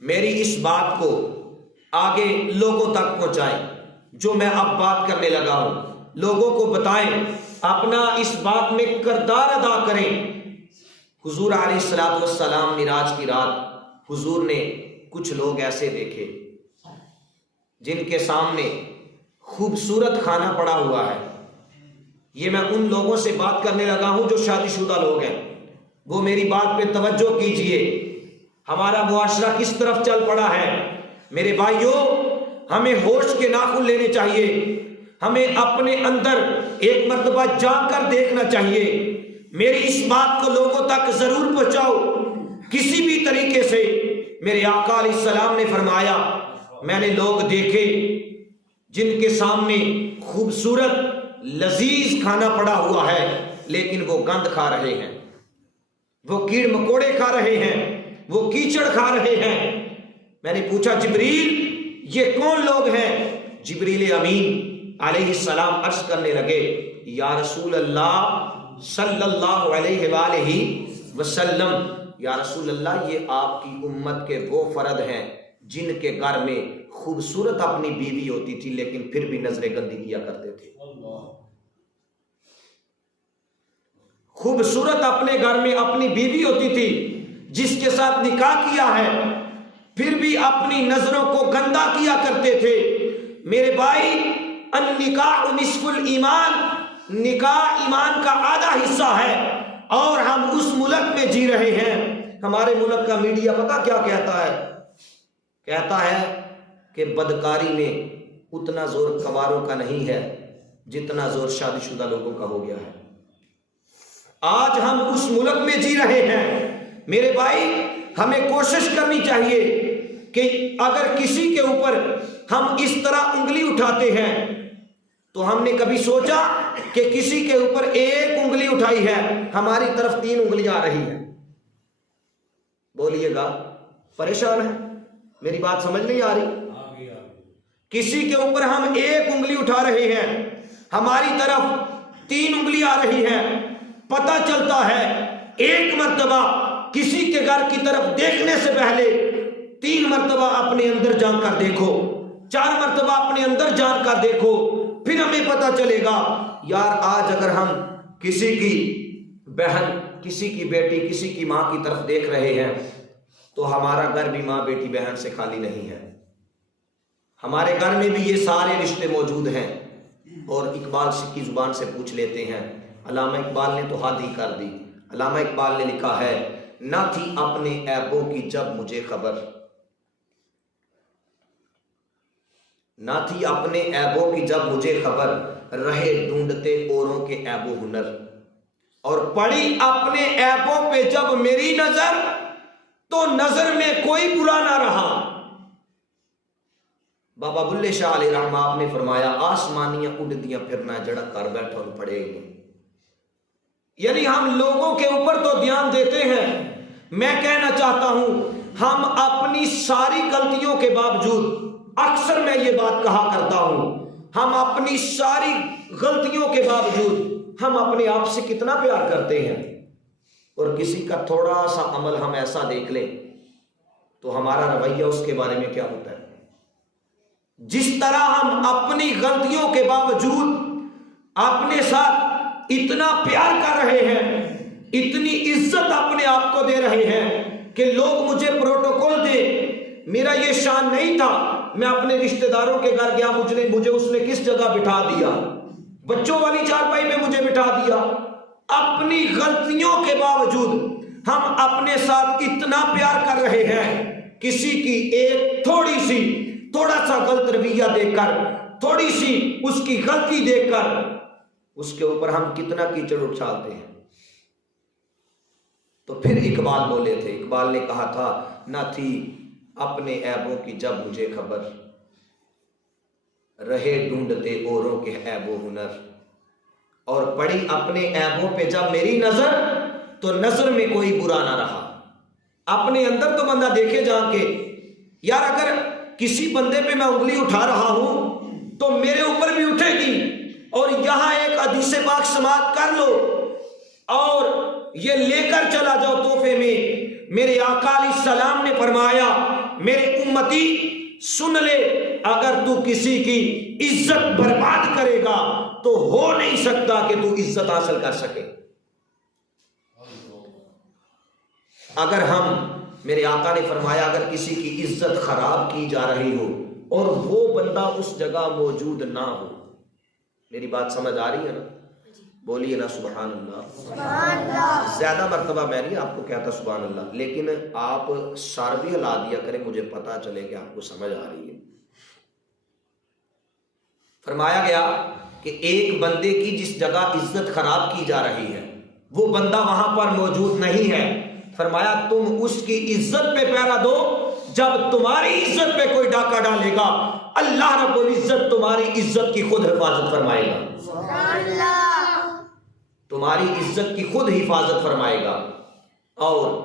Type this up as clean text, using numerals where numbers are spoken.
میری اس بات کو آگے لوگوں تک پہنچائیں، جو میں اب بات کرنے لگا ہوں لوگوں کو بتائیں، اپنا اس بات میں کردار ادا کریں۔ حضور علیہ الصلوۃ والسلام معراج کی رات حضور نے کچھ لوگ ایسے دیکھے جن کے سامنے خوبصورت کھانا پڑا ہوا ہے۔ یہ میں ان لوگوں سے بات کرنے لگا ہوں جو شادی شدہ لوگ ہیں، وہ میری بات پہ توجہ کیجئے۔ ہمارا معاشرہ کس طرف چل پڑا ہے میرے بھائیوں، ہمیں ہوش کے ناخن لینے چاہیے، ہمیں اپنے اندر ایک مرتبہ جا کر دیکھنا چاہیے۔ میری اس بات کو لوگوں تک ضرور پہنچاؤ کسی بھی طریقے سے۔ میرے آقا علیہ السلام نے فرمایا، میں نے لوگ دیکھے جن کے سامنے خوبصورت لذیذ کھانا پڑا ہوا ہے لیکن وہ گند کھا رہے ہیں، وہ کیڑ مکوڑے کھا رہے ہیں، وہ کیچڑ کھا رہے ہیں۔ میں نے پوچھا جبریل یہ کون لوگ ہیں؟ جبریل امین علیہ السلام عرض کرنے لگے، یا رسول اللہ صلی اللہ علیہ وآلہ وسلم، یا رسول اللہ یہ آپ کی امت کے وہ فرد ہیں جن کے گھر میں خوبصورت اپنی بیوی ہوتی تھی لیکن پھر بھی نظر گندی کیا کرتے تھے۔ خوبصورت اپنے گھر میں اپنی بیوی ہوتی تھی جس کے ساتھ نکاح کیا ہے پھر بھی اپنی نظروں کو گندا کیا کرتے تھے۔ میرے بھائی، النکاح نصف الایمان، نکاح ایمان کا آدھا حصہ ہے، اور ہم اس ملک میں جی رہے ہیں۔ ہمارے ملک کا میڈیا پتہ کیا کہتا ہے؟ کہتا ہے کہ بدکاری میں اتنا زور کواروں کا نہیں ہے جتنا زور شادی شدہ لوگوں کا ہو گیا ہے۔ آج ہم اس ملک میں جی رہے ہیں۔ میرے بھائی، ہمیں کوشش کرنی چاہیے کہ اگر کسی کے اوپر ہم اس طرح انگلی اٹھاتے ہیں تو ہم نے کبھی سوچا کہ کسی کے اوپر ایک انگلی اٹھائی ہے ہماری طرف 3 انگلیاں آ رہی ہیں؟ بولیے گا، پریشان ہے؟ میری بات سمجھ نہیں آ رہی؟ کسی کے اوپر ہم ایک انگلی اٹھا رہے ہیں ہماری طرف 3 انگلی آ رہی ہیں۔ پتہ چلتا ہے ایک مرتبہ کسی کے گھر کی طرف دیکھنے سے پہلے 3 مرتبہ اپنے اندر جان کر دیکھو، 4 مرتبہ اپنے اندر جان کر دیکھو، پھر ہمیں پتہ چلے گا یار آج اگر ہم کسی کی بہن، کسی کی بیٹی، کسی کی ماں کی طرف دیکھ رہے ہیں تو ہمارا گھر بھی ماں بیٹی بہن سے خالی نہیں ہے، ہمارے گھر میں بھی یہ سارے رشتے موجود ہیں۔ اور اقبال کی زبان سے پوچھ لیتے ہیں، علامہ اقبال نے تو حد ہی کر دی۔ علامہ اقبال نے لکھا ہے، نہ تھی اپنے عیبوں کی جب مجھے خبر، نہ تھی اپنے عیبوں کی جب مجھے خبر، رہے ڈھونڈتے اوروں کے عیب و ہنر، اور پڑی اپنے عیبوں پہ جب میری نظر تو نظر میں کوئی برا نہ رہا۔ بابا بلے شاہ علیہ رحمہ آپ نے فرمایا، آسمانیاں اڑدیاں پھرنا جڑک کر بیٹھو پڑے گی۔ یعنی ہم لوگوں کے اوپر تو دھیان دیتے ہیں، میں کہنا چاہتا ہوں ہم اپنی ساری غلطیوں کے باوجود، اکثر میں یہ بات کہا کرتا ہوں، ہم اپنی ساری غلطیوں کے باوجود ہم اپنے آپ سے کتنا پیار کرتے ہیں، اور کسی کا تھوڑا سا عمل ہم ایسا دیکھ لیں تو ہمارا رویہ اس کے بارے میں کیا ہوتا ہے۔ جس طرح ہم اپنی غلطیوں کے باوجود اپنے ساتھ اتنا پیار کر رہے ہیں، اتنی عزت اپنے آپ کو دے رہے ہیں کہ لوگ مجھے پروٹوکول دے، میرا یہ شان نہیں تھا، میں اپنے رشتہ داروں کے گھر گیا، مجھے اس نے کس جگہ بٹھا دیا، بچوں والی چارپائی میں مجھے بٹھا دیا۔ اپنی غلطیوں کے باوجود ہم اپنے ساتھ اتنا پیار کر رہے ہیں، کسی کی ایک تھوڑا سا غلط رویہ دیکھ کر، تھوڑی سی اس کی غلطی دیکھ کر اس کے اوپر ہم کتنا کیچڑ اچھالتے ہیں۔ تو پھر اقبال بولے تھے، اقبال نے کہا تھا، نہ تھی اپنے عیبوں کی جب مجھے خبر، رہے ڈھونڈتے اوروں کے عیب و ہنر، اور پڑی اپنے عیبوں پہ جب میری نظر تو نظر میں کوئی برا نہ رہا۔ اپنے اندر تو بندہ دیکھے جا کے، یار اگر کسی بندے پہ میں انگلی اٹھا رہا ہوں تو میرے اوپر بھی اٹھے گی، اور یہاں ایک حدیث پاک سماعت کر لو اور یہ لے کر چلا جاؤ تحفے میں۔ میرے آقا علیہ السلام نے فرمایا، میرے امتی سن لے، اگر تو کسی کی عزت برباد کرے گا تو ہو نہیں سکتا کہ تو عزت حاصل کر سکے۔ اگر ہم، میرے آقا نے فرمایا، اگر کسی کی عزت خراب کی جا رہی ہو اور وہ بندہ اس جگہ موجود نہ ہو، میری بات سمجھ آ رہی ہے نا؟ بولیے نا سبحان اللہ۔ زیادہ مرتبہ میں نہیں آپ کو کہتا سبحان اللہ، لیکن آپ سر بھی ہلا دیا کریں، مجھے پتا چلے کہ آپ کو سمجھ آ رہی ہے۔ فرمایا گیا کہ ایک بندے کی جس جگہ عزت خراب کی جا رہی ہے وہ بندہ وہاں پر موجود نہیں ہے، فرمایا تم اس کی عزت پہ پہرا دو، جب تمہاری عزت پہ کوئی ڈاکہ ڈالے گا اللہ رب العزت تمہاری عزت کی خود حفاظت فرمائے گا، تمہاری عزت کی خود حفاظت فرمائے گا۔ اور